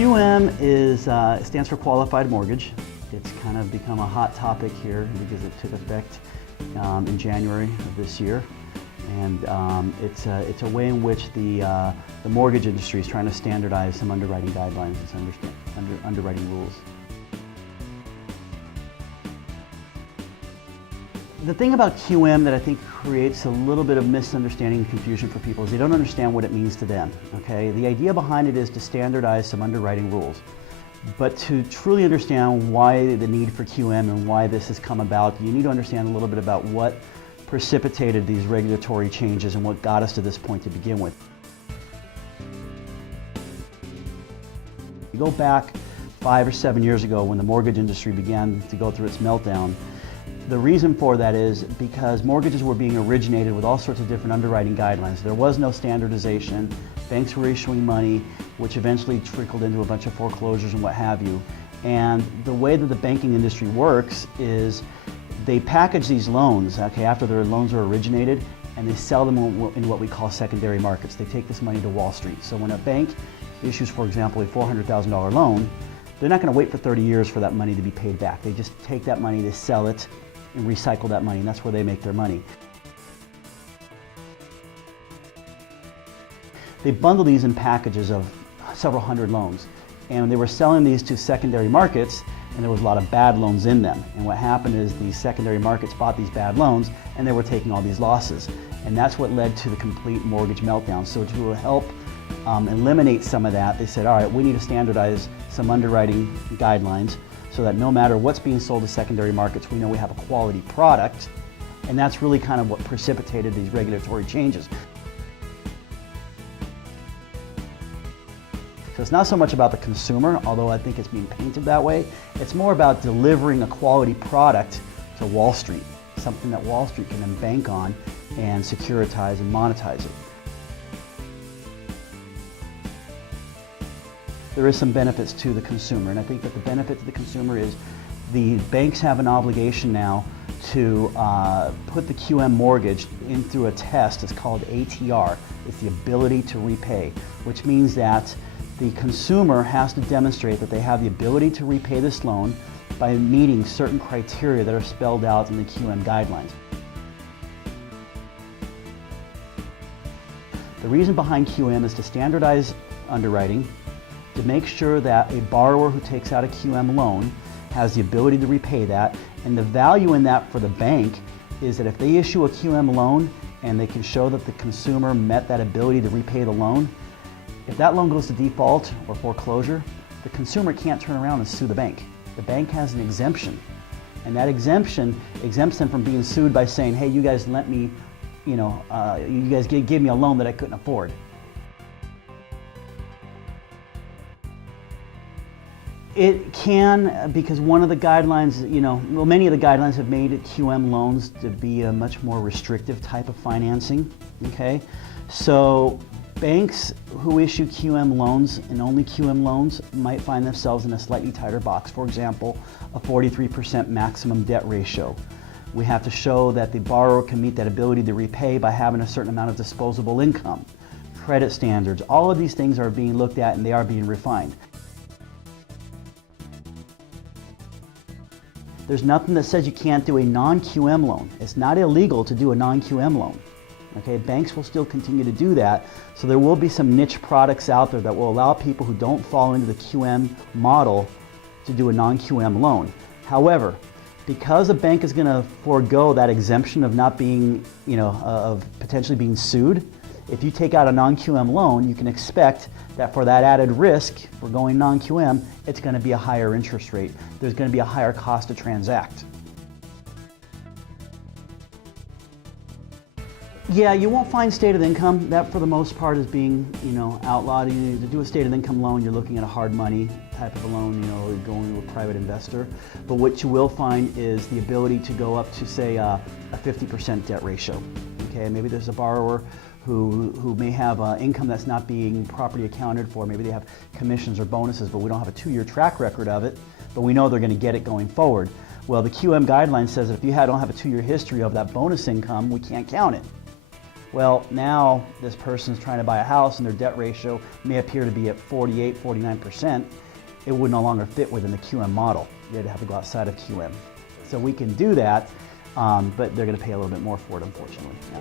QM stands for Qualified Mortgage. It's kind of become a hot topic here because it took effect in January of this year. And it's a way in which the mortgage industry is trying to standardize some underwriting guidelines and some underwriting rules. The thing about QM that I think creates a little bit of misunderstanding and confusion for people is they don't understand what it means to them, okay? The idea behind it is to standardize some underwriting rules. But to truly understand why the need for QM and why this has come about, you need to understand a little bit about what precipitated these regulatory changes and what got us to this point to begin with. You go back 5 or 7 years ago when the mortgage industry began to go through its meltdown. The reason for that is because mortgages were being originated with all sorts of different underwriting guidelines. There was no standardization. Banks were issuing money, which eventually trickled into a bunch of foreclosures and what have you. And the way that the banking industry works is they package these loans, okay, after their loans are originated, and they sell them in what we call secondary markets. They take this money to Wall Street. So when a bank issues, for example, a $400,000 loan, they're not going to wait for 30 years for that money to be paid back. They just take that money, they sell it, and recycle that money, and that's where they make their money. They bundle these in packages of several hundred loans, and they were selling these to secondary markets, and there was a lot of bad loans in them. And what happened is these secondary markets bought these bad loans, and they were taking all these losses. And that's what led to the complete mortgage meltdown. So to help eliminate some of that, they said, all right, we need to standardize some underwriting guidelines so that no matter what's being sold to secondary markets, we know we have a quality product. And that's really kind of what precipitated these regulatory changes. So it's not so much about the consumer, although I think it's being painted that way. It's more about delivering a quality product to Wall Street, something that Wall Street can then bank on and securitize and monetize it. There is some benefits to the consumer, and I think that the benefit to the consumer is the banks have an obligation now to put the QM mortgage in through a test. It's called ATR. It's the ability to repay, which means that the consumer has to demonstrate that they have the ability to repay this loan by meeting certain criteria that are spelled out in the QM guidelines. The reason behind QM is to standardize underwriting, to make sure that a borrower who takes out a QM loan has the ability to repay that, and the value in that for the bank is that if they issue a QM loan and they can show that the consumer met that ability to repay the loan, if that loan goes to default or foreclosure, the consumer can't turn around and sue the bank. The bank has an exemption, and that exemption exempts them from being sued by saying, hey, you guys lent me, you guys gave me a loan that I couldn't afford. It can, because one of the guidelines, many of the guidelines have made QM loans to be a much more restrictive type of financing, okay? So banks who issue QM loans and only QM loans might find themselves in a slightly tighter box. For example, a 43% maximum debt ratio. We have to show that the borrower can meet that ability to repay by having a certain amount of disposable income. Credit standards, all of these things are being looked at and they are being refined. There's nothing that says you can't do a non-QM loan. It's not illegal to do a non-QM loan. Okay, banks will still continue to do that, so there will be some niche products out there that will allow people who don't fall into the QM model to do a non-QM loan. However, because a bank is going to forego that exemption of not being, of potentially being sued, if you take out a non-QM loan, you can expect that for that added risk for going non-QM, it's going to be a higher interest rate. There's going to be a higher cost to transact. Yeah, you won't find state of income. That for the most part is being, outlawed. To do a state of income loan, you're looking at a hard money type of a loan, going to a private investor. But what you will find is the ability to go up to, say, a 50% debt ratio. Okay, maybe there's a borrower who may have income that's not being properly accounted for. Maybe they have commissions or bonuses, but we don't have a 2-year track record of it, but we know they're going to get it going forward. Well, the QM guideline says that if you don't have a 2-year history of that bonus income, we can't count it. Well, now this person's trying to buy a house and their debt ratio may appear to be at 48, 49%. It would no longer fit within the QM model. They'd have to go outside of QM. So we can do that, but they're going to pay a little bit more for it, unfortunately. Yeah.